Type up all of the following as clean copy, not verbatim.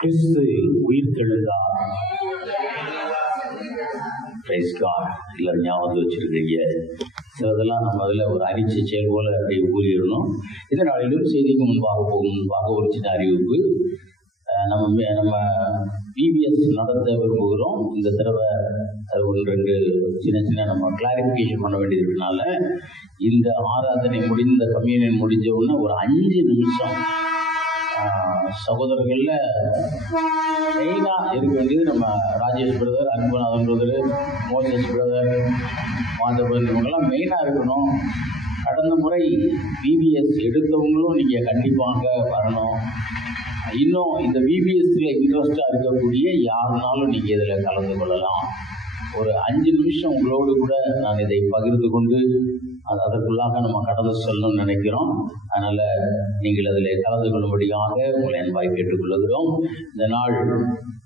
கிறிஸ்து உயிர்த்தெழுந்தார். Praise God. எல்லாரும் ஞாபகம் வச்சிருக்கீங்க. சிலதெல்லாம் நம்ம அதில் ஒரு அறிக்கை செயல் போல அப்படி கூறிடணும். இதனாலும் செய்திக்கு முன்பாக ஒரு சின்ன அறிவிப்பு. நம்ம பிபிஎஸ் நடத்த விரும்புகிறோம். இந்த தடவை அது 1-2 சின்ன நம்ம கிளாரிஃபிகேஷன் பண்ண வேண்டியதுனால இந்த ஆராதனை முடிந்த கம்யூனியன் முடிஞ்ச உடனே ஒரு 5 நிமிஷம் சகோதரர்கள்ல மெயினாக இருக்க வேண்டியது நம்ம Rajesh brother, Anbanathan brother, Moses brother, Madhavan, இவங்கெல்லாம் மெயினாக இருக்கணும். கடந்த முறை பிபிஎஸ் எடுத்தவங்களும் நீங்கள் கண்டிப்பாக வரணும். இன்னும் இந்த பிபிஎஸ்ல இன்ட்ரெஸ்டாக இருக்கக்கூடிய யாருனாலும் நீங்கள் இதில் கலந்து கொள்ளலாம். ஒரு 5 நிமிஷம் உங்களோடு கூட நான் இதை பகிர்ந்து கொண்டு அதற்குள்ளாக நம்ம கடந்து செல்லணும்னு நினைக்கிறோம். அதனால் நீங்கள் அதில் கலந்து கொள்ளும்படியாக உங்களை அன்பாய் கேட்டுக்கொள்கிறோம். இந்த நாள்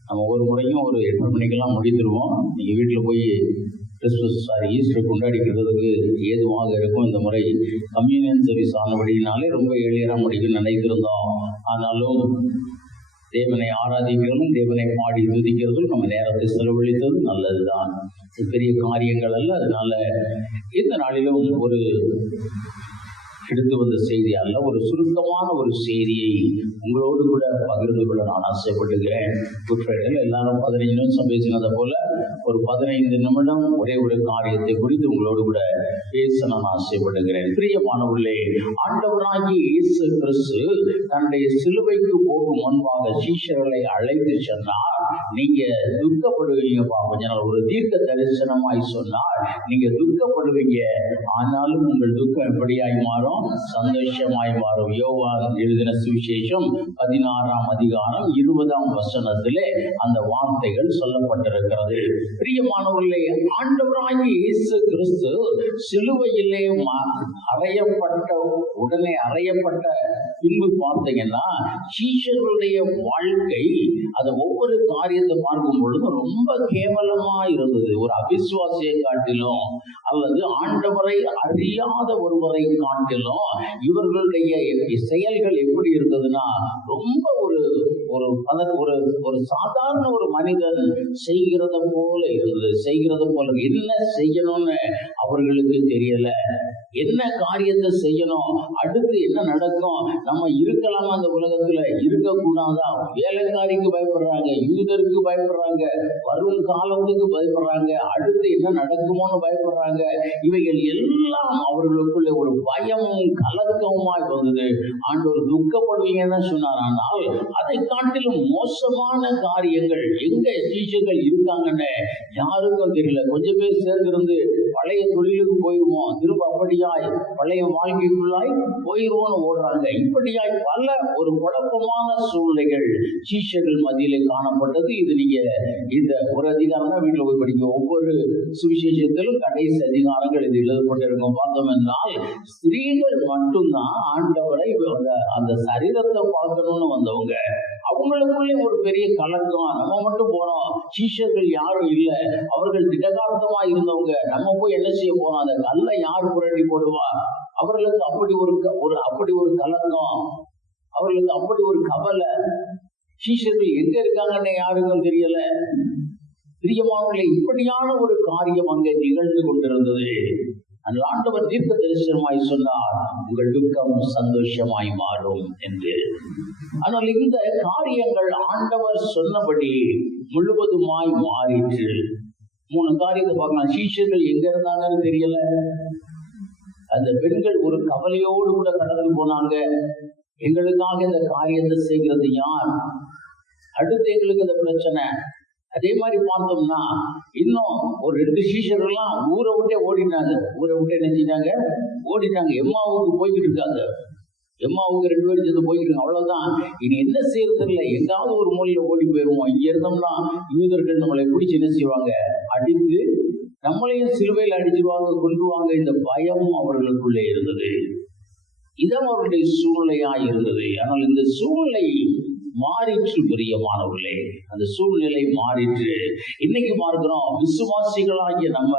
நம்ம ஒரு முறையும் ஒரு 8 மணிக்கெல்லாம் முடித்துருவோம். நீங்கள் வீட்டில் போய் ஈஸ்டர் கொண்டாடிக்கிறதுக்கு ஏதுவாக இருக்கும். இந்த முறை கம்யூனியன் சர்வீஸ் ஆனபடினாலே ரொம்ப எளியராக முடிக்கும்னு நினைத்திருந்தோம். ஆனாலும் தேவனை ஆராதிக்கிறதும் தேவனை பாடி துதிக்கிறதும் நம்ம நேரத்தை செலவழித்தது நல்லதுதான். பெரிய காரியங்கள் அல்ல. அதனால இந்த நாளிலும் ஒரு எடுத்து வந்த செய்தி அல்ல, ஒரு சுருக்கமான ஒரு செய்தியை உங்களோடு கூட பகிர்ந்து கொள்ள நான் ஆசைப்படுகிறேன். குட் ஃப்ரைடேல எல்லாரும் 15 நிமிஷம் பேசினதை போல ஒரு 15 நிமிடம் ஒரே ஒரு காரியத்தை குறித்து உங்களோடு கூட பேச நான் ஆசைப்படுகிறேன். பிரியமானவர்களே, ஆண்டவராகிய இயேசு கிறிஸ்து தன்னுடைய சிலுவைக்கு போகும் முன்பாக சீஷர்களை அழைத்து சொன்னார், நீங்க துக்கப்படுவீங்கப்பா. கொஞ்ச நாள் ஒரு தீர்க்க தரிசனமாய் சொன்னார், நீங்க துக்கப்படுவீங்க, ஆனாலும் உங்கள் துக்கம் எப்படியாய் மாறும்? சந்தோஷமாய் மாறும். யோவான் எழுதின சுவிசேஷம் 16ஆம் அதிகாரம் 20ஆம் வசனத்திலே அந்த வார்த்தைகள் சொல்லப்பட்டிருக்கிறது. பிரியமானவர்களே, ஆண்டவராகிய இயேசு கிறிஸ்து சிலுவையிலே அறையப்பட்ட பின்பு பார்த்தீங்கன்னா சீஷர்களுடைய வாழ்க்கை அது ஒவ்வொரு காரியத்தை பார்க்கும் பொழுது ரொம்ப கேவலமா இருந்தது. ஒரு அவிசுவாசியை காட்டிலும் அல்லது ஆண்டவரை அறியாத ஒருவரை காட்டிலும் இவர்களுடைய செயல்கள் எப்படி இருந்ததுன்னா ரொம்ப ஒரு சாதாரண ஒரு மனிதன் செய்கிறத போல இருந்தது. என்ன செய்யணும்னு அவர்களுக்கு தெரியல. என்ன காரியத்தை செய்யணும், அடுத்து என்ன நடக்கும், நம்ம இருக்கலாமா அந்த உலகத்துல, இருக்கக்கூடாதா, வேலைக்காரிக்கு பயப்படுறாங்க, யூதருக்கு பயப்படுறாங்க, வரும் காலத்துக்கு பயப்படுறாங்க, அடுத்து என்ன நடக்குமோன்னு பயப்படுறாங்க. இவைகள் எல்லாம் அவர்களுக்குள்ள ஒரு பயமும் கலக்கமுமாய் வந்தது. ஆண்டவர் துக்கப்படுவீங்கன்னு சொன்னார். ஆனால் அதை காட்டிலும் மோசமான காரியங்கள் எங்க சீஷர்கள் இருக்காங்கன்னு யாருக்கும் தெரியல. கொஞ்சம் பேர் சேர்ந்திருந்து பழைய தொழிலுக்கு போயிடுவோம், திரும்ப அப்படியாய் பழைய வாழ்க்கைக்குள்ளாய் போயிடுவோம்னு ஓடுறாங்க. இப்படியாய் பல ஒரு குழப்பமான சூழ்நிலைகள் சீஷர்கள் மத்தியிலே காணப்பட்டது. இது நீங்க இந்த ஒரு அதிகாரம் தான் வீட்டில் போய் படிக்க. ஒவ்வொரு சுவிசேஷத்திலும் கடைசி அதிகாரங்கள் இது எழுதப்பட்டிருக்கும். பார்த்தோம் என்றால் ஸ்திரீகள் மட்டும்தான் ஆண்டவரை அந்த சரீரத்தை பார்க்கணும்னு வந்தவங்க. அவங்களுக்குள்ளே ஒரு பெரிய கலக்கம். நம்ம மட்டும் போனோம், சீஷர்கள் யாரும் இல்லை, அவர்கள் திடகார்த்தமா இருந்தவங்க, நம்ம போய் என்ன செய்ய போறோம், அந்த கல்லை யார் புரட்டி போடுவா? அவர்களுக்கு அப்படி ஒரு கலக்கம், அவர்களுக்கு அப்படி ஒரு கவலை. சீஷர்கள் எங்க இருக்காங்கன்னு யாருக்கும் தெரியல. பிரியமானவர்களே, இப்படியான ஒரு காரியம் அங்கே நிகழ்ந்து கொண்டிருந்தது. அந்த ஆண்டவர் தீர்க்க தரிசனமாய் சொன்னார், உங்கள் துக்கம் சந்தோஷமாய் மாறும் என்று. ஆனால் இந்த காரியங்கள் ஆண்டவர் சொன்னபடி முழுவதுமாய் மாறிற்று. 3 காரியத்தை பார்க்கலாம். சீஷர்கள் எங்க இருந்தாங்கன்னு தெரியல. அந்த பெண்கள் ஒரு கவலையோடு கூட கடந்து போனாங்க. எங்களுக்காக இந்த காரியத்தை செய்கிறது யார்? அடுத்து எங்களுக்கு இந்த பிரச்சனை. அதே மாதிரி பார்த்தோம்னா இன்னும் ஒரு 2 சீஷர்கள்லாம் ஊரை விட்டே ஓடினாங்க. ஊரை விட்டு என்ன செஞ்சாங்க? ஓடிட்டாங்க. எம்மாவுக்கு போய்கிட்டு இருக்காங்க. எம்மாவுக்கு 2 பேரும் சேர்ந்து போய்கிட்டு இருக்காங்க. அவ்வளவுதான். இனி என்ன செய்யறது இல்லை, எங்காவது ஒரு மூலையில ஓடி போயிருவோம். இங்க இருந்தோம்னா யூதர்கள் நம்மளை பிடிச்சி என்ன செய்வாங்க? அடித்து நம்மளையும் சிலுவையில் அடிச்சிருவாங்க, கொன்றுவாங்க. இந்த பயம் அவர்களுக்குள்ளே இருந்தது. இதான் அவருடைய சூழ்நிலையாய் இருந்தது. ஆனால் இந்த சூழ்நிலை மாறிற்று. பிரியமானவர்களே, அந்த சூழ்நிலை மாறிற்று. இன்னைக்கு பார்க்கிறோம், விசுவாசிகளாகிய நம்ம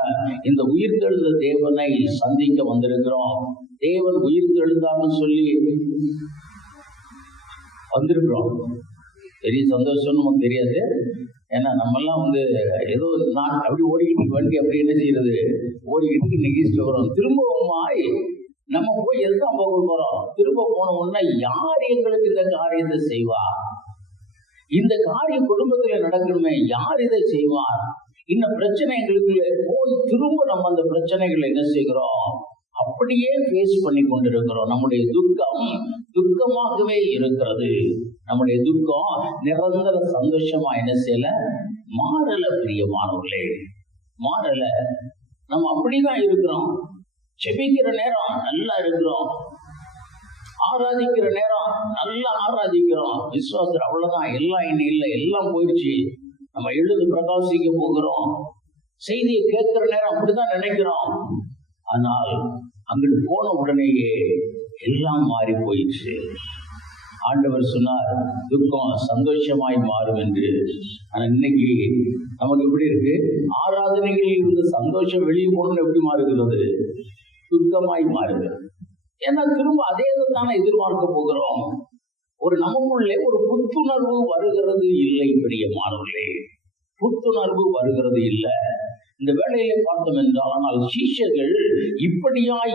இந்த உயிர்த்தெழுந்த தேவனை சந்திக்க வந்திருக்கிறோம். தேவன் உயிர்த்தெழுந்தான்னு சொல்லி வந்திருக்கிறோம். பெரிய சந்தோஷம் நமக்கு தெரியாது. ஏன்னா நம்மெல்லாம் ஏதோ நான் அப்படி ஓடிக்கிட்டு வண்டி அப்படி என்ன செய்யறது, ஓடிக்கிட்டு இன்னைக்கு ஈஸ்ட் வரும், திரும்பவுமாய் நம்ம போய் எதுதான் போக போறோம். திரும்ப போன உடனே யார் எங்களுக்கு இந்த காரியத்தை செய்வா, இந்த காரியம் குடும்பத்துல நடக்கணுமே, யார் இதை செய்வார், இந்த பிரச்சனை எங்களுக்கு போய் திரும்ப நம்ம அந்த பிரச்சனைகளை என்ன செய்கிறோம், அப்படியே ஃபேஸ் பண்ணி கொண்டிருக்கிறோம். நம்முடைய துக்கம் துக்கமாகவே இருக்கிறது. நம்முடைய துக்கம் நிரந்தர சந்தோஷமா என்ன செய்யல, மாறல. பிரியமானவர்களே, மாறல. நம்ம அப்படிதான் இருக்கிறோம். செபிக்கிற நேரம் நல்லா இருக்கிறோம், ஆராதிக்கிற நேரம் நல்லா ஆராதிக்கிறோம், விசுவாசம் அவ்வளவுதான், எல்லாம் இன்னும் இல்லை, எல்லாம் போயிடுச்சு, நம்ம எழுது பிரகாசிக்க போகிறோம். செய்தியை கேட்கிற நேரம் அப்படிதான் நினைக்கிறோம். ஆனால் அங்கிட்டு போன உடனேயே எல்லாம் மாறி போயிடுச்சு. ஆண்டவர் சொன்னார் துக்கம் சந்தோஷமாய் மாறும் என்று. ஆனா இன்னைக்கு நமக்கு எப்படி இருக்கு, ஆராதனைகளில் இருந்த சந்தோஷம் வெளியே போகணும்னு எப்படி மாறுகிறது, துக்கமாய் மாறுகிறது. ஏன்னா திரும்ப அதே தானே எதிர்பார்க்க போகிறோம். ஒரு நமக்குள்ளே ஒரு புத்துணர்வு வருகிறது இல்லை. பிரியமானவர்களே, புத்துணர்வு வருகிறது இல்லை. இந்த வேளையிலே பார்த்தோம் என்றால், ஆனால் சீஷர்கள் இப்படியாய்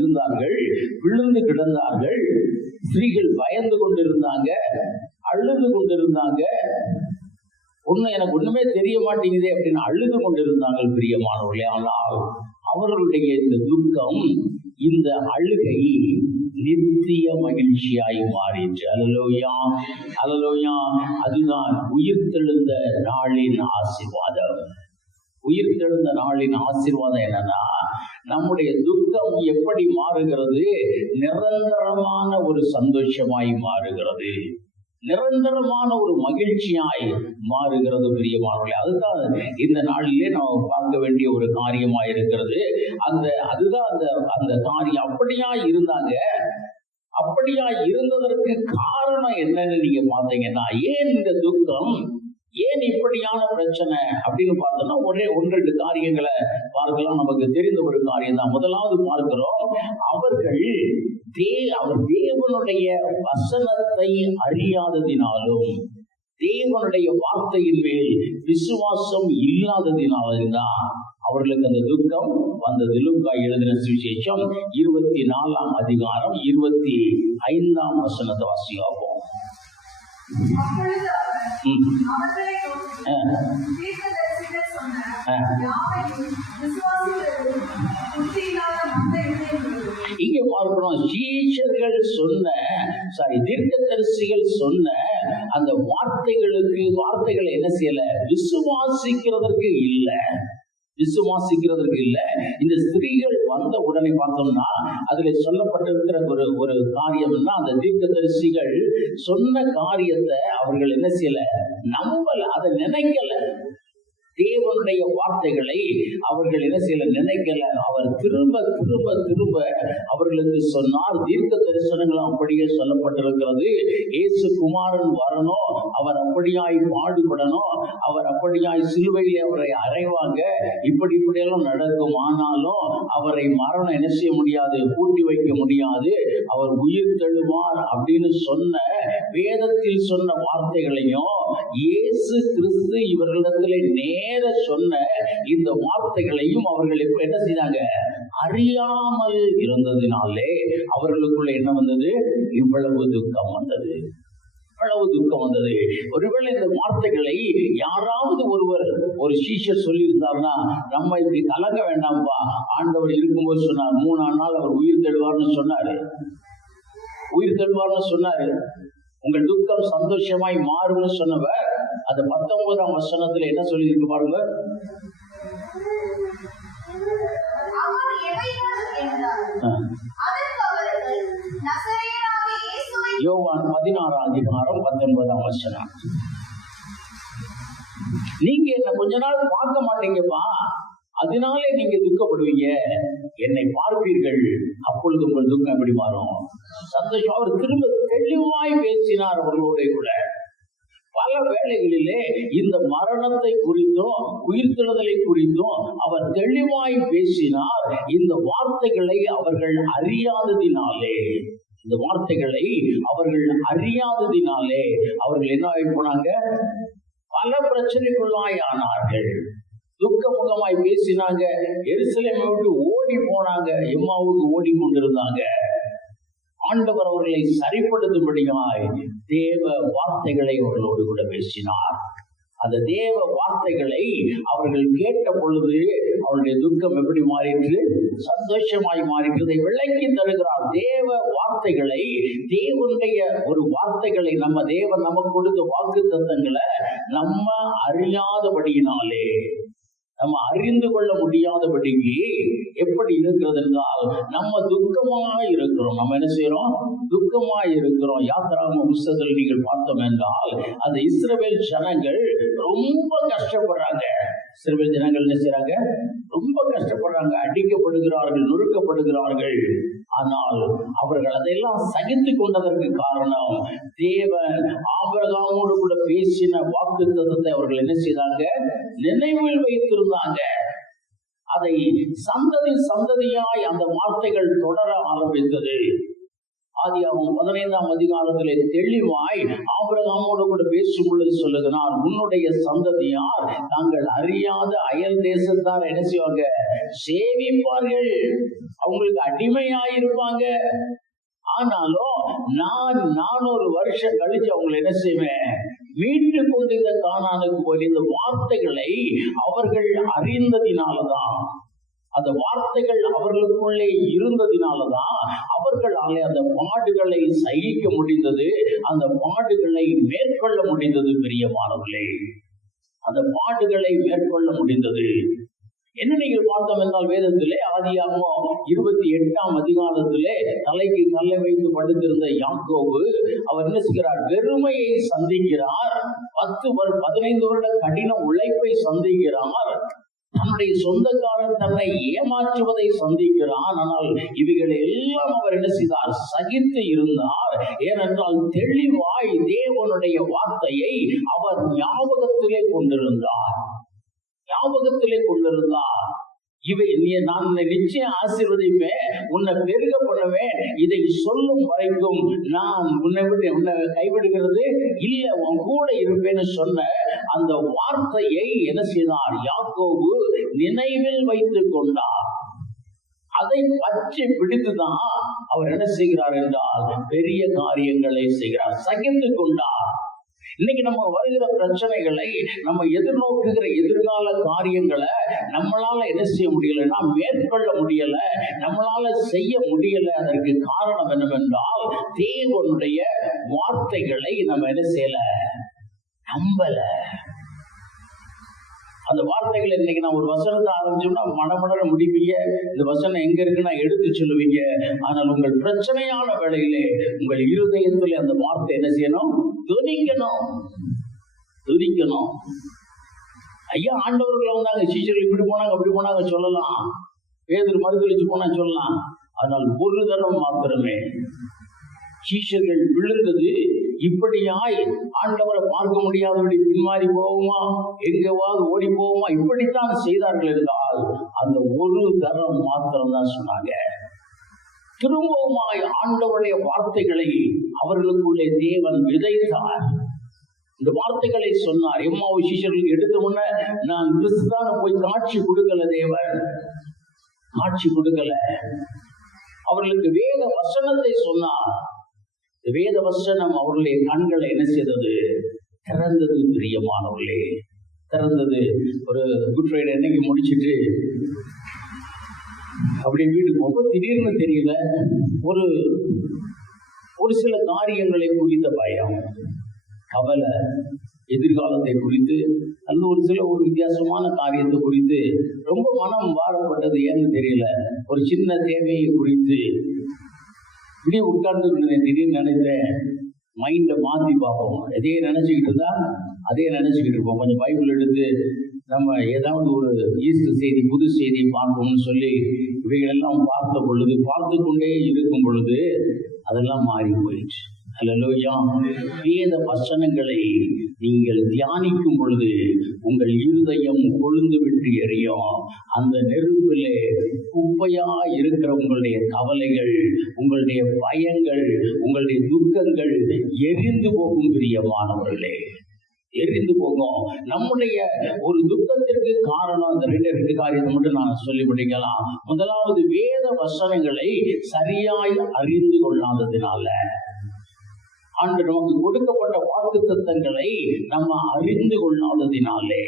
இருந்தார்கள், விழுந்து கிடந்தார்கள். ஸ்திரீகள் பயந்து கொண்டிருந்தாங்க, அழுது கொண்டிருந்தாங்க. எனக்கு ஒண்ணுமே தெரிய மாட்டேங்குதே அப்படின்னு அழுது கொண்டிருந்தாங்க பிரியமானவர்களே. ஆனால் அவர்களுடைய இந்த துக்கம், இந்த அழுகை நித்திய மகிழ்ச்சியாய் மாறிற்று. அல்லேலூயா, அல்லேலூயா. அதுதான் உயிர்த்தெழுந்த நாளின் ஆசீர்வாதம். உயிர்த்தெழுந்த நாளின் ஆசீர்வாதம் என்னன்னா, நம்முடைய துக்கம் எப்படி மாறுகிறது, நிரந்தரமான ஒரு சந்தோஷமாய் மாறுகிறது, நிரந்தரமான ஒரு மகிழ்ச்சியாய் மாறுகிறது பிரியமானவர்களே. அதுதான் இந்த நாளிலே நாம் பார்க்க வேண்டிய ஒரு காரியமாய் இருக்கிறது. அதுதான் அந்த காரியம். அப்படியா இருந்தாங்க. அப்படியா இருந்ததற்கு காரணம் என்னன்னு நீங்க பார்த்தீங்கன்னா, ஏன் இந்த துக்கம், ஏன் இப்படியான பிரச்சனை அப்படின்னு பார்த்தோம்னா, ஒன்று காரியங்களை பார்க்கலாம். நமக்கு தெரிந்த ஒரு காரியம் தான். முதலாவது பார்க்கிறோம், அவர்கள் தேவனுடைய வசனத்தை அறியாததினாலும், தேவனுடைய வார்த்தையின் மேல் விசுவாசம் இல்லாததினாலும் தான் அவர்களுக்கு அந்த துக்கம் வந்தது. லூக்கா எழுதின சுவிசேஷம் 24ஆம் அதிகாரம் 25ஆம் வசனத்தை வாசியாகும். இங்க பார்க்கிறோம், தீர்க்கதரிசிகள் சொன்ன அந்த வார்த்தைகளை என்ன செய்யல, விசுவாசிக்கிறதற்கு இல்லை. இந்த ஸ்திரீகள் வந்த உடனே பார்த்தோம்னா அதுல சொல்லப்பட்டிருக்கிற ஒரு காரியம்னா, அந்த தீர்க்கதரிசிகள் சொன்ன காரியத்தை அவர்கள் என்ன செய்யல, நம்பல, அதை நினைக்கல. தேவனுடைய வார்த்தைகளை அவர்கள் என்ன செய்யல, நினைக்கல. அவர் திரும்ப திரும்ப திரும்ப அவர்களுக்கு சொன்னார். தீர்க்க தரிசனங்களும் அப்படியே சொல்லப்பட்டிருக்கிறது. இயேசு குமாரன் வரணும், அவர் அப்படியாய் பாடுபடணும், அவர் அப்படியாய் சிலுவையிலே அவரை அறைவாங்க, இப்படியெல்லாம் நடக்கும். ஆனாலும் அவரை மரணம் என்ன செய்ய முடியாது, பூட்டி வைக்க முடியாது, அவர் உயிர் தெழுவார் அப்படின்னு சொன்ன வேதத்தில் சொன்ன வார்த்தைகளையும் இயேசு கிறிஸ்து இவர்களிடத்திலே நேர சொன்ன இந்த வார்த்தைகளையும் அவர்கள் இப்ப என்ன செய்தாங்க, அறியாமல் இருந்ததினாலே அவர்களுக்குள்ள என்ன வந்தது, இவ்வளவு துக்கம் வந்தது. ஒருவேளை இந்த வார்த்தைகளை யாராவது ஒரு சீஷர் சொல்லியிருந்தார்னா, நம்ம இப்படி கலங்க வேண்டாம்பா, ஆண்டவர் இருக்கும்போது சொன்னார், 3ஆம் நாள் அவர் உயிர் தெழுவார்னு சொன்னாரு. உங்கள் துக்கம் சந்தோஷமாய் மாறும்னு சொன்னவர் அந்த 19ஆம் வசனத்துல என்ன சொல்லியிருக்கு பாருங்க. யோவான் 16ஆம் அதிகாரம் 19ஆம் வசனம். நீங்க என்ன கொஞ்ச நாள் பார்க்க மாட்டீங்கப்பா, அதனாலே நீங்க துக்கப்படுவீங்க, என்னை பார்ப்பீர்கள், அப்பொழுது உங்கள் துக்கம் எப்படி மாறும், சந்தோஷம். அவர் திரும்ப தெளிவாய் பேசினார் அவர்களோட கூட. பல வேளைகளிலே இந்த மரணத்தை குறித்தும் உயிர்த்தெழுதலை குறித்தும் அவர் தெளிவாய் பேசினார். இந்த வார்த்தைகளை அவர்கள் அறியாததினாலே, இந்த வார்த்தைகளை அவர்கள் அறியாததினாலே அவர்கள் என்ன ஆகி போனாங்க? பல பிரச்சனைக்குள்ளாய் ஆனார்கள். துக்கமுகமாய் பேசினாங்க. எருசலேமை விட்டு ஓடி போனாங்க. எம்மாவுக்கு ஓடி கொண்டிருந்தாங்க. ஆண்டவர் அவர்களை சரிப்படுத்தும்படியாய் தேவ வார்த்தைகளை அவர்களோடு கூட பேசினார். அந்த தேவ வார்த்தைகளை அவர்கள் கேட்ட பொழுது அவருடைய துக்கம் எப்படி மாறிற்று? சந்தோஷமாய் மாறிற்று. இதை விளக்கி தருகிறார். தேவ வார்த்தைகளை, தேவனுடைய ஒரு வார்த்தைகளை, நம்ம தேவன் நமக்கு கொடுத்த வாக்கு தத்தங்களை நம்ம அறியாதபடியினாலே, நம்ம அறிந்து கொள்ள முடியாதபடிக்கு எப்படி இருக்கிறது என்றால், நம்ம துக்கமாய் இருக்கிறோம். நம்ம என்ன செய்யறோம்? துக்கமாய் இருக்கிறோம். யாத்திராகம புத்தகத்தில் நீங்கள் பார்த்தோம் என்றால், அந்த இஸ்ரவேல் ஜனங்கள் ரொம்ப கஷ்டப்படுறாங்க. இஸ்ரவேல் ஜனங்கள் என்ன செய்யறாங்க? ரொம்ப கஷ்டப்படுறாங்க. அடிக்கப்படுகிறார்கள், நொறுக்கப்படுகிறார்கள். ஆனால் அவர்கள் அதையெல்லாம் சகித்து கொண்டதற்கு காரணம், தேவன் ஆபிரகாமோடு கூட பேசின வாக்கு தத்தத்தை அவர்கள் என்ன செய்தாங்க? நினைவில் வைத்திருந்தாங்க. அதை சந்ததி சந்ததியாய் அந்த வார்த்தைகள் தொடர ஆரம்பித்தது. ஆதியாகமம் 15ஆம் அதிகாரத்திலே தெளிவாய் ஆபிரகாமோடு கூட பேசும் பொழுது சொல்லுகிறார், உன்னுடைய சந்ததியார் தாங்கள் அறியாத அயல் தேசத்தார் என்ன செய்வாங்க? சேவிப்பார்கள். அவங்களுக்கு அடிமையாயிருப்பாங்க. ஆனாலும் நான் 400 வருஷம் கழிச்சு அவங்களை என்ன செய்வேன்? மீட்டு கொண்டு இந்த கானானுக்கு போய். இந்த வார்த்தைகளை அவர்கள் அறிந்ததினாலதான், அந்த வார்த்தைகள் அவர்களுக்குள்ளே இருந்ததினாலதான் அவர்களாலே அந்த பாடுகளை சகிக்க முடிந்தது, அந்த பாடுகளை மேற்கொள்ள முடிந்தது. பிரியமானவர்களே, அந்த பாடுகளை மேற்கொள்ள முடிந்தது. என்ன நீங்கள் பார்த்தோம் என்றால், வேதத்திலே ஆதியாகமம் 28ஆம் அதிகாரத்திலே தலைக்கு கல்லை வைத்து படுத்திருந்த யாக்கோபு அவர் என்ன செய்கிறார்? வெறுமையை சந்திக்கிறார். 15 வருட கடின உழைப்பை சந்திக்கிறார். தன்னுடைய சொந்தக்காரன் தன்னை ஏமாற்றுவதை சந்திக்கிறார். ஆனால் இவைகளை எல்லாம் அவர் என்ன செய்தார்? சகித்து இருந்தார். ஏனென்றால் தெளிவாய் தேவனுடைய வார்த்தையை அவர் ஞாபகத்திலே கொண்டிருந்தார். இவை நான் நிச்சயம் ஆசீர்வதிப்பேன், உன்னை பெருக பண்ணுவேன், இதை சொல்லும் வரைக்கும் நான் உன்னை கைவிடுகிறது இல்லை, உன் கூட இருப்பேன்னு சொன்ன அந்த வார்த்தையை என்ன செய்தார்? யாக்கோபு நினைவில் வைத்துக் கொண்டார். அதை பற்றி பிடித்துதான் அவர் என்ன செய்கிறார் என்றால், பெரிய காரியங்களை செய்கிறார். சகித்து கொண்டார். இன்னைக்கு நம்ம வருகிற பிரச்சனைகளை, நம்ம எதிர்நோக்குகிற எதிர்கால காரியங்களை நம்மளால என்ன செய்ய முடியலன்னா மேற்கொள்ள முடியல, நம்மளால செய்ய முடியல. அதற்கு காரணம் என்னவென்றால், தேவனுடைய வார்த்தைகளை நம்ம என்ன செய்யல? நம்பல. அந்த வார்த்தைகள் இன்னைக்கு நான் ஒரு வசனத்தை ஆரம்பிச்சோம்னா மனமடல முடிப்பீங்க. இந்த வசனம் எங்க இருக்குன்னா எடுத்து சொல்லுவீங்க. ஆனால் உங்கள் பிரச்சனையான வேளையிலே உங்கள் இருதயத்தில் அந்த வார்த்தை என்ன செய்யணும்? துதிக்கணும். ஐயா, ஆண்டவர்கள் வந்தாங்க, சீஷர்கள் இப்படி போனாங்க அப்படி போனாங்க சொல்லலாம், பேதுரு மறுதலிச்சு போனா சொல்லலாம். ஆனால் ஒரு தரம் மாத்திரமே சீஷர்கள் விழுந்தது இப்படியாய் ஆண்டவரை பார்க்க முடியாதபடி பின்மாறி போவோமா, எங்கேயாவது ஓடி போவோமா, இப்படித்தான் செய்தார்கள் என்றால் அந்த ஒரு தரம் மாத்திரம் தான் சொன்னாங்க. திரும்பவுமாய் ஆண்டவருடைய வார்த்தைகளை அவர்களுக்குள்ளே தேவன் விதைத்தார். இந்த வார்த்தைகளை சொன்னார். எம்மாவு சீஷர்களுக்கு எடுத்த உடனே நான் கிறிஸ்துதான போய் காட்சி கொடுக்கல, தேவன் காட்சி கொடுக்கல. அவர்களுக்கு வேத வசனத்தை சொன்னார். வேத வசனம் அவர்களுடைய கண்களை என்ன செய்தது? திறந்தது. பிரியமானவர்களே, திறந்தது. ஒரு குட் ஃப்ரைடே அன்னைக்கு முடிச்சுட்டு அப்படியே வீட்டுக்கு போகும்போது திடீர்னு தெரியல, ஒரு சில காரியங்களை குறித்த பயம், கவலை, எதிர்காலத்தை குறித்து, அல்லது ஒரு வித்தியாசமான காரியத்தை குறித்து ரொம்ப மனம் வாரப்பட்டது. ஏன்னு தெரியல, ஒரு சின்ன தேவையை குறித்து இப்படியே உட்கார்ந்து திடீர்னு நினைத்தேன், மைண்டை மாற்றி பார்ப்போம். எதையே நினைச்சுக்கிட்டு இருந்தா அதே நினைச்சுக்கிட்டு இருப்போம். கொஞ்சம் பைபிள் எடுத்து நம்ம ஏதாவது ஒரு ஈஸ்டர் செய்தி, புது செய்தி பார்ப்போம்னு சொல்லி இவைகளெல்லாம் பார்த்து கொண்டே இருக்கும் பொழுது அதெல்லாம் மாறி போயிடுச்சு. அல்லேலூயா. வேத வசனங்களை நீங்கள் தியானிக்கும் பொழுது உங்கள் இருதயம் கொழுந்து விட்டு எரியும். அந்த நெருப்பிலே குப்பையா இருக்கிற உங்களுடைய கவலைகள், உங்களுடைய பயங்கள், உங்களுடைய துக்கங்கள் எரிந்து போகும். பிரியமானவர்களே, எரிந்து போகும். நம்முடைய ஒரு துக்கத்திற்கு காரணம் அந்த ரெண்டு காரியத்தை மட்டும் நான் சொல்லி முடிக்கலாம். முதலாவது, வேத வசனங்களை சரியாய் அறிந்து கொள்ளாததினால. ஆண்டு நமக்கு கொடுக்கப்பட்ட வாக்குத்தத்தங்களை நம்ம அறிந்து கொள்ளாததினாலே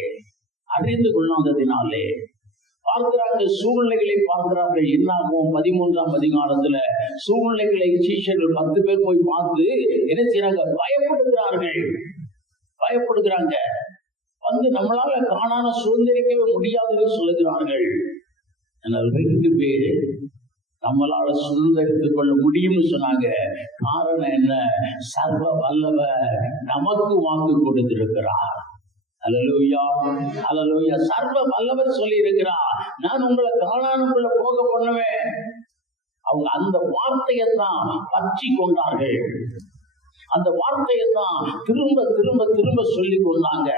பார்க்கிறாங்க, சூழ்நிலைகளை பார்க்கிறார்கள். என்னாகும் 13ஆம் அதிகாரத்துல சூழ்நிலைகளை சீஷர்கள் 10 பேர் போய் பார்த்து என்ன செய்யறாங்க? பயப்படுகிறாங்க. வந்து நம்மளால காணான சுதந்திரிக்கவே முடியாதுன்னு சொல்லுகிறார்கள். ஆனால் 2 பேர் நம்மளால சுதந்திரித்துக் கொள்ள முடியும்னு சொன்னாங்க. காரணம் என்ன? சர்வ வல்லவர் நமக்கு வாக்கு கொடுத்திருக்கிறார். அல்லேலூயா, அல்லேலூயா. சர்வ வல்லவர் சொல்லி இருக்கிறார், நான் உங்களை காணானுக்குள்ள போக பண்ணுவேன். அவங்க அந்த வார்த்தையத்தான் பற்றி கொண்டார்கள். அந்த வார்த்தையத்தான் திரும்ப திரும்ப திரும்ப சொல்லி கொண்டாங்க.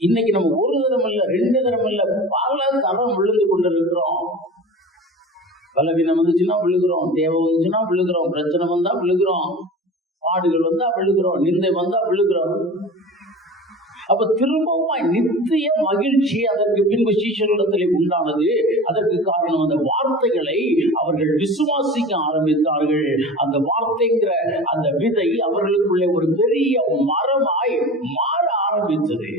இன்னைக்கு நம்ம ஒரு தரம் இல்ல, 2 தரம் இல்ல, பல தரம் விழுந்து கொண்டிருக்கிறோம். பலவீனம் வந்துச்சுன்னா விழுகிறோம், தேவை வந்துச்சுன்னா விழுகிறோம், பிரச்சனை வந்தா விழுகிறோம், பாடுகள் வந்தா விழுகிறோம், நிந்தை வந்தா விழுகிறோம். அப்ப திரும்பவும் நித்திய மகிழ்ச்சி அதற்கு பின்பு சீஷர்களிடத்திலே உண்டானது. அதற்கு காரணம் அந்த வார்த்தைகளை அவர்கள் விசுவாசிக்க ஆரம்பித்தார்கள். அந்த வார்த்தைங்கிற அந்த விதை அவர்களுக்குள்ளே ஒரு பெரிய மரமாய் மாற ஆரம்பித்தது.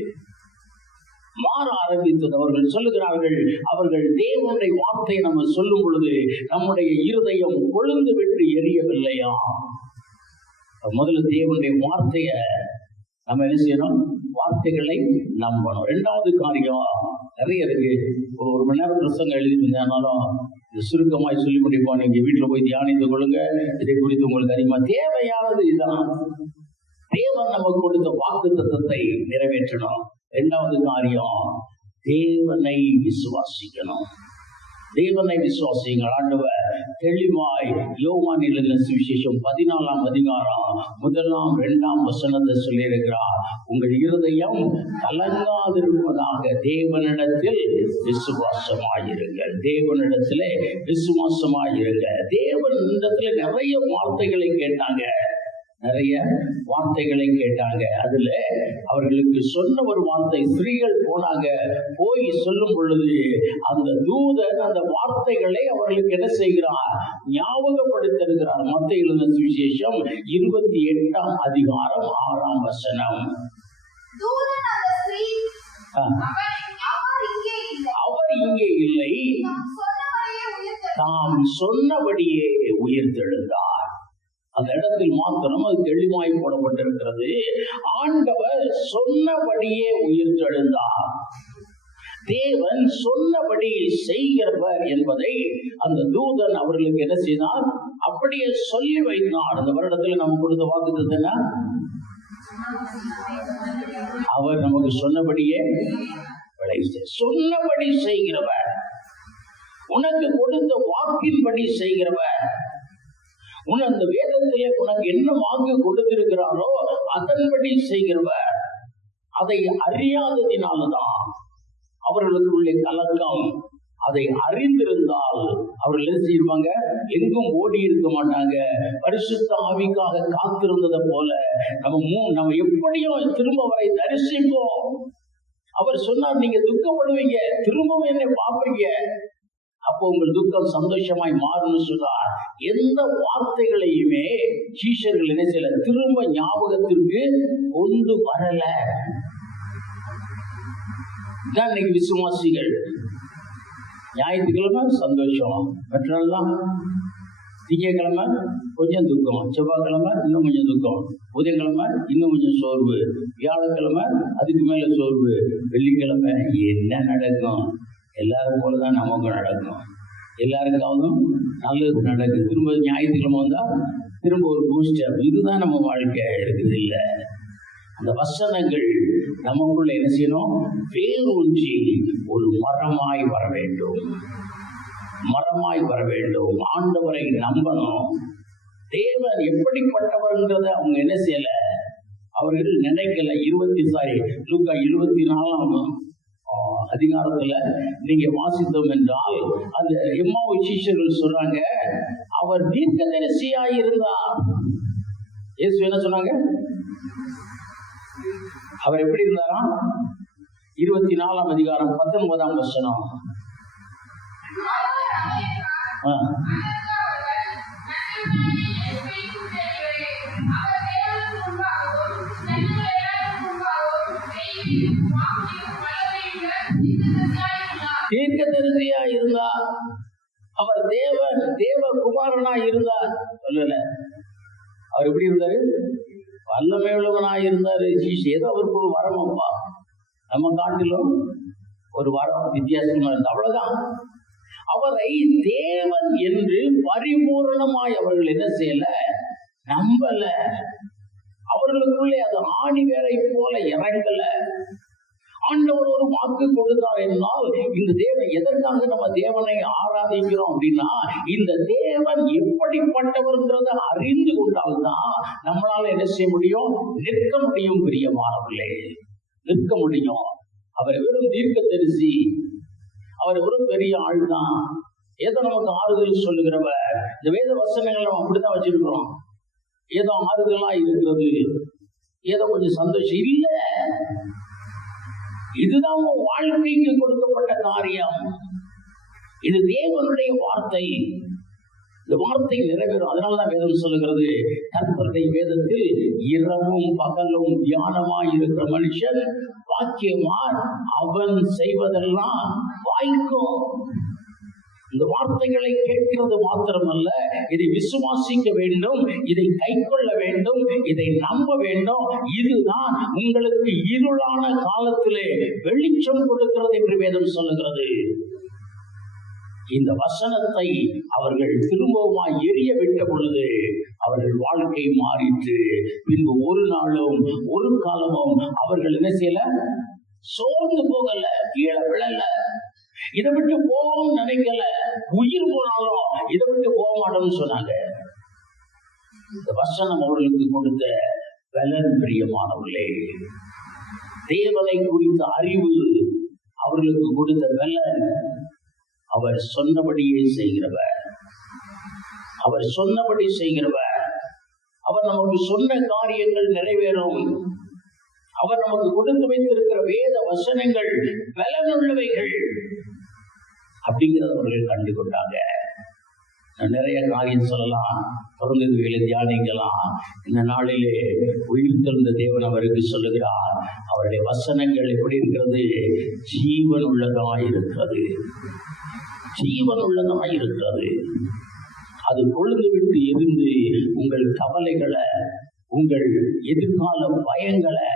அவர்கள் சொல்லுகிறார்கள், அவர்கள் தேவனுடைய வார்த்தையை நம்ம சொல்லும் பொழுது நம்முடைய இருதயம் கொழுந்து விட்டு எரியவில்லையா? முதல்ல தேவனுடைய வார்த்தைய நம்ம என்ன செய்யணும்? வார்த்தைகளை நம்பணும். 2வது காரியம் நிறைய இருக்கு. ஒரு மணி நேரம் பிரசங்கம் எழுதினாலும் இது சுருக்கமாய் சொல்லி முடிப்போம். நீங்க வீட்டுல போய் தியானித்துக் கொள்ளுங்க. இதை குறித்து உங்களுக்கு அதிகமா தேவையானது இதுதான். தேவன் நமக்கு கொடுத்த வாக்குத்தத்தத்தை நிறைவேற்றணும். 2வது காரியம், தேவனை விசுவாசிக்கணும். தேவனை விசுவாசிங்கள். ஆண்டவர் தெளிவாய் யோவான் எழுதின சுவிசேஷம் 14ஆம் அதிகாரம் 1ஆம் 2ஆம் வசனத்தை சொல்லியிருக்கிறார். உங்கள் இருதயம் கலங்காதிருப்பதாக தேவனிடத்தில் விசுவாசமாயிருங்கள். தேவனிடத்திலே விசுவாசமாயிருங்கள். தேவனிடத்துல நிறைய வார்த்தைகளை கேட்டாங்க. அதுல அவர்களுக்கு சொன்ன ஒரு வார்த்தை, ஸ்திரீகள் போனாங்க. போய் சொல்லும் பொழுது அந்த தூதன் அந்த வார்த்தைகளை அவர்களுக்கு என்ன செய்கிறார்? ஞாபகப்படுத்திருக்கிறார். மத்தேயு எழுதின சுவிசேஷம் 28ஆம் அதிகாரம் 6ஆம் வசனம். அவர் இங்கே இல்லை, தாம் சொன்னபடியே உயிர்த்தெழுந்தார். அந்த இடத்தில் மாத்திரம் அது தெளிவாய் போடப்பட்டிருக்கிறது. ஆண்டவர் சொன்னபடியே உயிர்த்தெழுந்தார். தேவன் சொன்னபடி செய்கிறவர் என்பதை அந்த தூதன் அவர்களுக்கு என்ன செய்தார்? அப்படியே சொல்லி வைத்தார். அந்த வருடத்துல நமக்கு கொடுத்த வாக்குத்தத்தம் என்ன? அவர் நமக்கு சொன்னபடியே சொன்னபடி செய்கிறவர், உனக்கு கொடுத்த வாக்கின்படி செய்கிறவர். அந்த வேதத்திலே உனக்கு என்ன வாக்கு கொடுத்திருக்கிறாரோ அதன்படி செய்கிறவர். அதை அறியாததினால்தான் அவர்களுக்குள்ளே கலக்கம். அதை அறிந்திருந்தால் அவர்கள் என்ன செய்வாங்க? எங்கும் ஓடி இருக்க மாட்டாங்க. பரிசுத்த ஆவிக்காக காத்திருந்ததை போல நம்ம எப்படியும் திரும்ப அவரை தரிசிப்போம். அவர் சொன்னார், நீங்க துக்கப்படுவீங்க, திரும்பவும் என்னை பார்ப்பீங்க, அப்போ உங்கள் துக்கம் சந்தோஷமாய் மாறும் சொன்னார். எந்த வார்த்தைகளையுமே சீஷர்கள் என்ன செய்யல? திரும்ப ஞாபகத்திற்கு கொண்டு வரல. இன்னைக்கு விசுவாசிகள் ஞாயிற்றுக்கிழமை சந்தோஷம், மற்றெல்லாம் திங்கட்கிழமை கொஞ்சம் துக்கம், செவ்வாய்க்கிழமை இன்னும் கொஞ்சம் துக்கம், புதன்கிழமை இன்னும் கொஞ்சம் சோர்வு, வியாழக்கிழமை அதுக்கு மேல சோர்வு, வெள்ளிக்கிழமை என்ன நடக்கும்? எல்லாரும் போலதான் நமக்கும் நடக்கும். எல்லாருக்காகவும் நல்லது நடக்குது. திரும்ப ஞாயிற்றுக்கிழமை வந்தா திரும்ப ஒரு பூஸ்டர். இதுதான் நம்ம வாழ்க்கையா இருக்குது. இல்ல, அந்த வசனங்கள் நமக்குள்ள என்ன செய்யணும்? வேரூன்றி ஒரு மரமாய் வர வேண்டும். ஆண்டவரை நம்பணும். தேவன் எப்படிப்பட்டவர்ன்றத அவங்க என்ன செய்யல, அவர்கள் நினைக்கல. லூக்கா 24 அதிகாரத்துல நீங்க வாசித்தோம் என்றால், அந்த எம்மாவு சீஷர்கள் சொல்றாங்க, அவர் தீர்க்கதரிசியாய் இருந்தார். இயேசு என்ன சொன்னாங்க? அவர் எப்படி இருந்தாராம்? 24 அதிகாரம் 19 வசனம். தீர்க்கதரிசியா இருந்தார். அவர் தேவகுமாரனா இருந்தார். சொல்லல, அவர் எப்படி இருந்தாரு? வல்லமை உள்ளவனா இருந்தாரு. ஏதோ அவருக்கு ஒரு வரம் அப்பா, நம்ம காட்டிலும் ஒரு வரம் வித்தியாசமா இருந்தது, அவ்வளவுதான். அவரை தேவன் என்று பரிபூர்ணமாய் அவர்கள் என்ன செய்யல, நம்பல. அவர்களுக்குள்ளே அது ஆணி வேரை போல இறங்கல. ஆண்டவர் ஒரு வாக்கு கொடுத்தார் என்னால், இந்த தேவன் எதற்காக நம்ம தேவனை ஆராதிக்கிறோம் அப்படின்னா, இந்த தேவன் எப்படிப்பட்டவர்ன்றதை அறிந்து கொண்டால்தான் நம்மளால என்ன செய்ய முடியும்? நிற்க முடியும். பிரியமானவர்களே, நிற்க முடியும். அவர் வெறும் தீர்க்கதரிசி, அவர் வெறும் பெரிய ஆள் தான். ஏதோ நமக்கு ஆறுதல் சொல்லுகிறவர். இந்த வேத வசனங்கள் நம்ம அப்படித்தான் வச்சிருக்கிறோம். ஏதோ ஆறுதலா இருக்கிறது, ஏதோ கொஞ்சம் சந்தோஷம் இல்ல. இதுதான் உன் வாழ்க்கைக்கு கொடுக்கப்பட்ட காரியம். இது தேவனுடைய வார்த்தை. இந்த வார்த்தை நிறைவேறும். அதனாலதான் வேதம் சொல்லுகிறது, கர்த்தருடைய வேதத்தில் இரவும் பகலும் தியானமாய் இருக்கிற மனுஷன் பாக்கியவான், அவன் செய்வதெல்லாம் வாய்க்கும். இந்த வார்த்தைகளை கேட்கிறது மாத்திரமல்ல, இதை விசுவாசிக்க வேண்டும், இதை கைக்கொள்ள வேண்டும், இதை நம்ப வேண்டும். இதுதான் உங்களுக்கு இருளான காலத்திலே வெளிச்சம் கொடுக்கிறது என்று வேதம் சொல்லுகிறது. இந்த வசனத்தை அவர்கள் திரும்பவுமாய் எரிய விட்ட பொழுது அவர்கள் வாழ்க்கை மாறிற்று. பின்பு ஒரு நாளும் ஒரு காலமும் அவர்கள் என்ன செய்யல, சோர்ந்து போகல, கீழே விழல, இதை விட்டு போகும் நினைக்கல. உயிர் போனாலும் இதை விட்டு போக மாட்டோம்னு சொன்னாங்க. இந்த வசனம் அவர்களுக்கு கொடுத்த பலன். பிரியமானவர்களே, தேவனை குறித்த அறிவு அவர்களுக்கு கொடுத்த பலன். அவர் சொன்னபடியே செய்கிறவர், அவர் சொன்னபடி செய்கிறவர். அவர் நமக்கு சொன்ன காரியங்கள் நிறைவேறும். அவர் நமக்கு கொடுத்து வைத்திருக்கிற வேத வசனங்கள் பலனுள்ளவைகள் அப்படிங்கிறத அவர்கள் கண்டு கொண்டாங்க. நிறைய காரியம் சொல்லலாம், தொடர்ந்து வேலை தியானிக்கலாம். இந்த நாளிலே உயிர்த்தெழுந்த தேவன் அவருக்கு சொல்லுகிறார், அவருடைய வசனங்கள் எப்படி இருக்கிறது? ஜீவன் உள்ளதாய் இருக்கிறது, ஜீவன் உள்ளதாய் இருக்கிறது. அது கொழுந்து விட்டு எரிந்து உங்கள் கவலைகளை, உங்கள் எதிர்கால பயங்களை,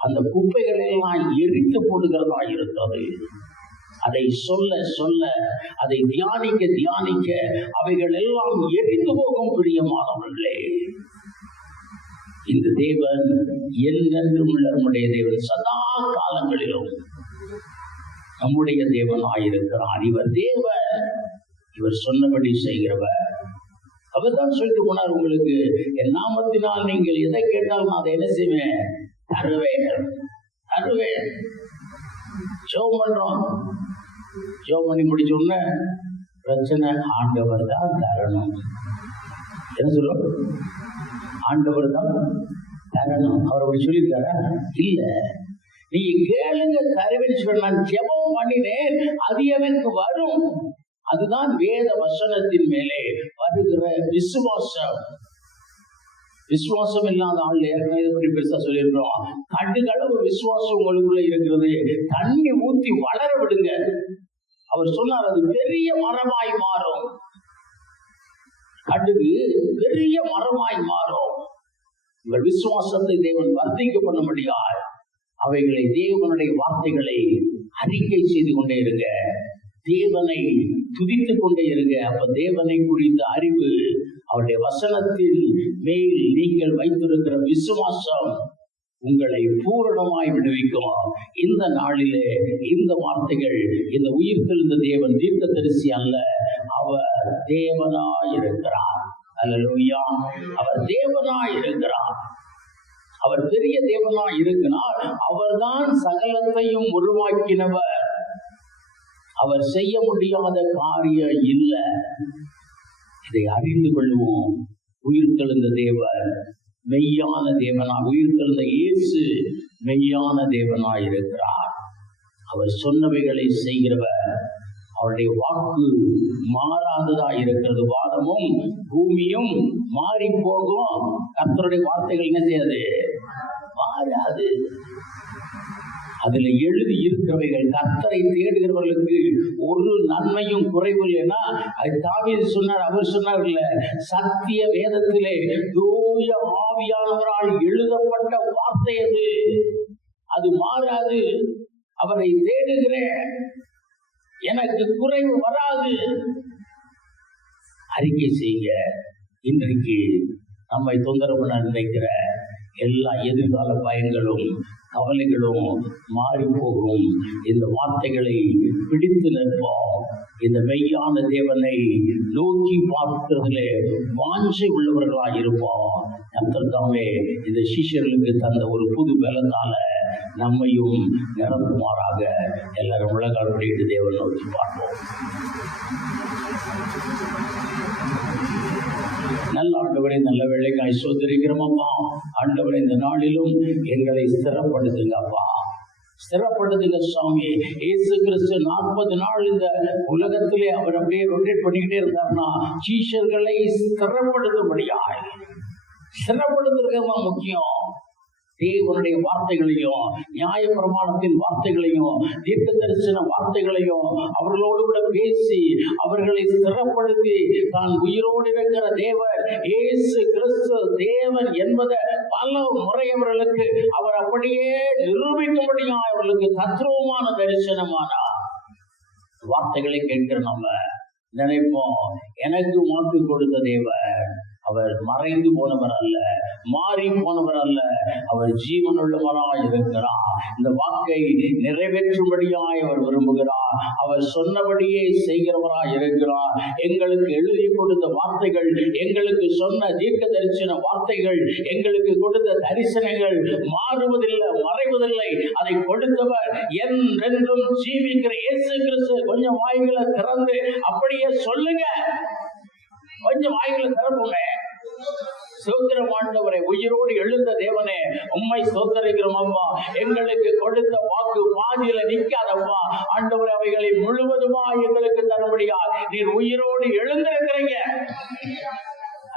அந்த குப்பைகளை எல்லாம் எரித்து போடுகிறதா இருக்கிறது. அதை சொல்ல சொல்ல, அதை தியானிக்க தியானிக்க அவைகள் எல்லாம் எரிந்து போகும். பிரியமானவர்களே, இந்த தேவன் என்றென்றும் உள்ள நம்முடைய தேவன், சதா காலங்களிலும் நம்முடைய தேவன் ஆயிருக்கிறார். இவர் தேவன், இவர் சொன்னபடி செய்கிறவர். அவர் தான் சொல்லிட்டு போனார், உங்களுக்கு என் நாமத்தினால் நீங்கள் எதை கேட்டாலும் நான் அதை என்ன செய்வேன்? தருவேன், தருவேன். ஜெபம் பண்றோம், ஜெபம் பண்ணி முடிச்ச உடனே பிரச்சனை, ஆண்டவர் தான் தரணும். என்ன சொல்றோம்? ஆண்டவர் தான் தரணும். அவர் அப்படி சொல்லியிருக்காரா? இல்ல, நீ கேளுங்க தருவேன்னு சொன்ன. நான் ஜெபம் பண்ணினேன், அது எனக்கு வரும். அதுதான் வேத வசனத்தின் மேலே வருகிற விசுவாசம். விசுவாசம் இல்லாத ஆள் ஏற்கனவே பெருசா சொல்லியிருக்கிறோம். கடுகளவு விசுவாசம் உங்களுக்குள்ள இருக்கிறது, தண்ணி ஊத்தி வளர விடுங்க. அவர் சொன்னார், அது பெரிய மரமாய் மாறும். கடுகு பெரிய மரமாய் மாறும். உங்கள் விசுவாசத்தை தேவன் வர்த்திக்க பண்ண முடியாது. அவைகளை, தேவனுடைய வார்த்தைகளை அறிக்கை செய்து கொண்டே இருங்க, தேவனை துதித்துக் கொண்டே இருங்க. அப்ப தேவனை குறித்த அறிவு, அவருடைய வசனத்தின் மேல் நீங்கள் வைத்திருக்கிற விசுவாசம் உங்களை பூரணமாய் விடுவிக்கும். இந்த நாளிலே இந்த வார்த்தைகள், இந்த உயிர்த்தெழுந்த தேவன் தீர்க்கதரிசி அல்ல, அவர் தேவனாய் இருக்கிறார். அல்லேலூயா. அவர் தேவனாய் இருக்கிறார். அவர் பெரிய தேவனாய் இருக்கிறார். அவர்தான் சகலத்தையும் உருவாக்கினவர். அவர் செய்ய முடியாத காரியம் இல்லை. இதை அறிந்து கொள்வோம். உயிர்த்தெழுந்த தேவன் மெய்யான தேவனாய், உயிர்த்தெழுந்த இயேசு மெய்யான தேவனாய் இருக்கிறார். அவர் சொன்னவைகளை செய்கிறவர். அவருடைய வாக்கு மாறாததா இருக்கிறது. வானமும் பூமியும் மாறி போகும், கர்த்தருடைய வார்த்தைகள் என்ன செய்யாது? மாறாது. அதுல எழுதி இருக்கிறவைகள் கர்த்தரை தேடுகிறவர்களுக்கு ஒரு நன்மையும் குறைவில்லைன்னா அது தாவீது சொன்னார். அவர் சொன்னார்ல, சத்திய வேதத்திலே தூய ஆவியானவரால் எழுதப்பட்ட வார்த்தை அது மாறாது. அவரை தேடுகிறேன், எனக்கு குறைவு வராது. அறிக்கை செய்ய. இன்றைக்கு நம்மை தொந்தரவு பண்ண நினைக்கிற எல்லா எதிர்கால பயங்களும் கவலைகளும் மாறி போகும். இந்த வார்த்தைகளை பிடித்து நிற்போம். இந்த மெய்யான தேவனை நோக்கி பார்க்கிறதுலே வாஞ்சை உள்ளவர்களாக இருப்போம். கர்த்தர்தாமே இந்த சிஷ்யர்களுக்கு தந்த ஒரு புது பலத்தால நம்மையும் நிரப்புமாறாக. எல்லாரும் உலகால் படிட்டு தேவன் நோக்கி பார்ப்போம். நல்ல ஆண்டவரே, நல்ல வேளைக்காய் சோதரிக்கிறோம் அப்பா. ஆண்டவரே, இந்த நாளிலும் எங்களை ஸ்திரப்படுத்துங்க அப்பா, ஸ்திரப்படுத்துங்க சுவாமி. இயேசு கிறிஸ்து 40 நாள் இந்த உலகத்திலே அவர் அப்படியே ரொட்டேட் பண்ணிக்கிட்டே இருந்தார்னா சீஷர்களை ஸ்திரப்படுத்தும்படியாய், ஸ்திரப்படுத்துறதுமா முக்கியம். தேவனுடைய வார்த்தைகளையும் நியாய பிரமாணத்தின் வார்த்தைகளையும் தீர்க்க தரிசன வார்த்தைகளையும் அவர்களோடு கூட பேசி அவர்களை ஸ்திரப்படுத்தி தான் உயிரோடு இருக்கிற தேவன் இயேசு கிறிஸ்து தேவன் என்பதை பல முறை அவர்களுக்கு அவர் அப்படியே நிரூபிக்கும்படியா அவர்களுக்கு தத்ரூபமான தரிசனமானார். வார்த்தைகளை கேட்கிற நம்ம நினைப்போம், எனக்கு வாக்கு கொடுத்த தேவன் அவர் மறைந்து போனவர் அல்ல, மாறி போனவர் அல்ல, அவர் ஜீவனுள்ளவராய் இருக்கிறார். இந்த வாக்கை நிறைவேற்றும்படியாய் அவர் விரும்புகிறார். அவர் சொன்னபடியே செய்கிறவராய் இருக்கிறார். எங்களுக்கு எழுதி கொடுத்த வார்த்தைகள், எங்களுக்கு சொன்ன தீர்க்க தரிசன வார்த்தைகள், எங்களுக்கு கொடுத்த தரிசனங்கள் மாறுவதில்லை, மறைவதில்லை. அதை கொடுத்தவர் என்றென்றும் ஜீவிக்கிற இயேசு கிறிஸ்து. கொஞ்சம் வாய்களை திறந்து அப்படியே சொல்லுங்க, கொஞ்சம் வாய்களை திறப்புங்க. ஸ்தோத்திரம் ஆண்டவரே, உயிரோடு எழுந்த தேவனே, உம்மை ஸ்தோத்திரிக்கிறோம் அப்பா. எங்களுக்கு கொடுத்த வாக்கு பாதியில நிக்காதப்பா ஆண்டவரே, அவைகளை முழுவதுமா எங்களுக்கு தரும்படியா நீர் உயிரோடு எழுந்திருக்கிறீங்க.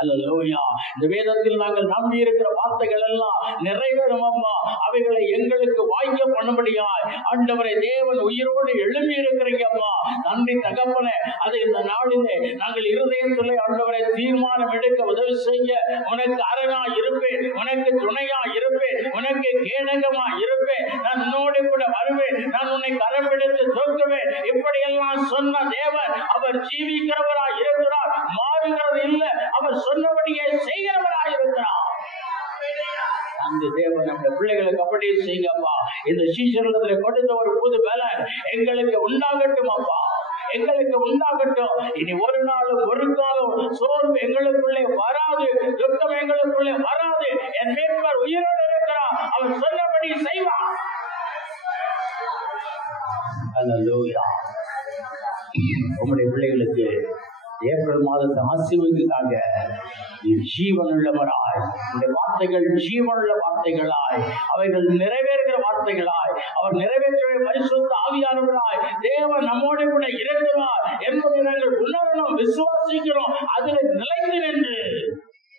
அல்லேலூயா. இந்த வேதத்தில் நாங்கள் நம்பி இருக்கிற வார்த்தைகள் எல்லாம் நிறைவேறும் அம்மா. அவைகளை எங்களுக்கு வாய்க்க பண்ணும்படியாய் ஆண்டவரை தேவன் உயிரோடு எழுப்பி இருக்கிறீங்க அம்மா. நன்றி தகப்பனே. அது இந்த நாளிலே நாங்கள் இருதயத்திலே ஆண்டவரை தீர்மானம் எடுக்க உதவி செய்ய. உனக்கு அரணா இருப்பேன், உனக்கு துணையா இருப்பேன், உனக்கு கேடகமா இருப்பேன், நான் உன்னோடு கூட வருவேன், நான் உன்னை கரம் எடுத்து தூக்குவேன். இப்படியெல்லாம் சொன்ன தேவன் அவர் ஜீவிக்கிறவராய் இருக்கிறார், மாறுகிறது இல்லை. அவர் சொன்னபடியே செய்கிறவராய் இருக்கிறார். அந்த தேவன் நம்ம பிள்ளைகளுக்கு அப்படியே செய்யுங்கப்பா. இந்த சீசனத்தில் கொடுத்த ஒரு புது பலன் எங்களுக்கு உண்டாகட்டும் அப்பா, எங்களுக்கு உண்டாகட்டும். இனி ஒரு நாளும் ஒரு காலம் சோர்வு எங்களுக்குள்ளே வராது, துக்கம் எங்களுக்குள்ளே வராது. என் மீட்பர் உயிரோடு இருக்கிறார், அவர் சொன்னபடி செய்வார். அல்லேலூயா. உங்களுடைய பிள்ளைகளுக்கு ஏப்ரல் மாதத்தை ஆசீர்வதிக்காக ஜீவனுள்ளவராய், உடைய வார்த்தைகள் ஜீவனுள்ள வார்த்தைகளாய், அவைகள் நிறைவேறுகிற வார்த்தைகளாய், அவர் நிறைவேற்ற பரிசுத்த ஆவியானவராய் தேவன் நம்மோடு கூட இருக்கிறார் என்பதை நாங்கள் உணரணும், விசுவாசிக்கிறோம். அதில் நிலைத்து நின்று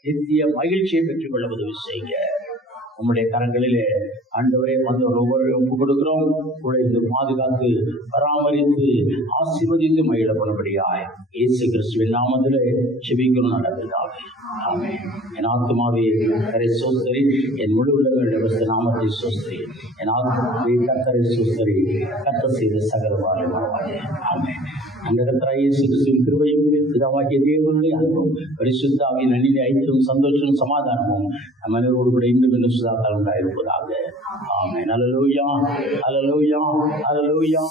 நித்திய மகிழ்ச்சியை பெற்றுக் கொள்ள உதவி செய்ய உம்முடைய கரங்களிலே ஆண்டவரே வந்து ஒவ்வொரு ஒப்பு கொடுக்கிறோம். உழைத்து பாதுகாத்து பராமரித்து ஆசீர்வதித்து மகிழப்படும்படியாய் இயேசு கிறிஸ்துவின் நாமத்திலே செபிக்கிறோம் நடந்ததாக. ஆமென். என் ஆத்மாவே கரை சோஸ்தரி, என் முழு உலக நாமத்தை சோஸ்தரி, என் ஆத்மாவே கர்த்தரை சோஸ்தரி, கர்த்தர் செய்த சகல மறவாதே. ஆமென். அந்த கர்த்தராகிய இயேசு கிறிஸ்துவின் கிருபையும் பிதாவாகிய தேவனுடைய அன்பும் பரிசுத்த ஆவியின் அன்பின் ஐக்கியமும் சந்தோஷமும் சமாதானமும் நம்ம அனைவரோடு கூட இன்னும் உண்டாயிருப்பதாக. ஆமென். அல்லேலூயா, அல்லேலூயா, அல்லேலூயா.